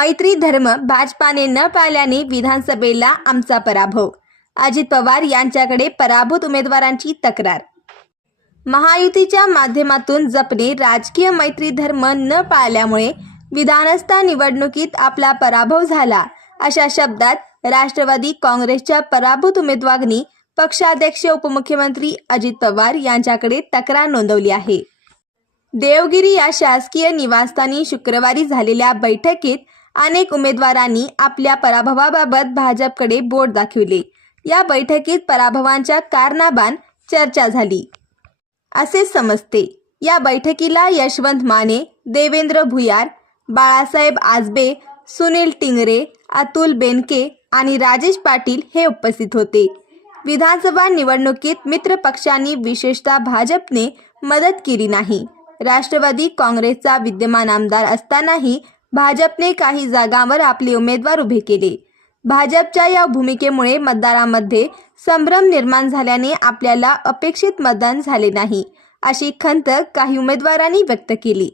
मैत्री धर्म भाजपाने न पाळल्याने विधानसभेला आमचा पराभव. अजित पवार यांच्याकडे पराभूत उमेदवारांची तक्रार. महायुतीच्या माध्यमातून जपणे राजकीय मैत्री धर्म न पाळल्यामुळे विधानस्था निवडणुकीत आपला पराभव झाला अशा शब्दात राष्ट्रवादी काँग्रेसच्या पराभूत उमेदवारांनी पक्षाध्यक्ष उपमुख्यमंत्री अजित पवार यांच्याकडे तक्रार नोंदवली आहे. देवगिरी या शासकीय निवासस्थानी शुक्रवारी झालेल्या बैठकीत अनेक उमेदवारांनी आपल्या पराभवाबाबत भाजपकडे बोट दाखविले. या बैठकीत पराभवांच्या कारणाबान चर्चा झाली. असे समजते या बैठकीला यशवंत माने देवेंद्र भुयार बाळासाहेब आजबे सुनील टिंगरे अतुल बेनके आणि राजेश पाटील हे उपस्थित होते. विधानसभा निवडणुकीत मित्र पक्षांनी विशेषतः भाजपने मदत केली नाही. राष्ट्रवादी काँग्रेसचा विद्यमान आमदार असतानाही भाजपने काही जागांवर आपले उमेदवार उभे केले. भाजपच्या या भूमिकेमुळे मतदारांमध्ये संभ्रम निर्माण झाल्याने आपल्याला अपेक्षित मतदान झाले नाही अशी खंत काही उमेदवारांनी व्यक्त केली.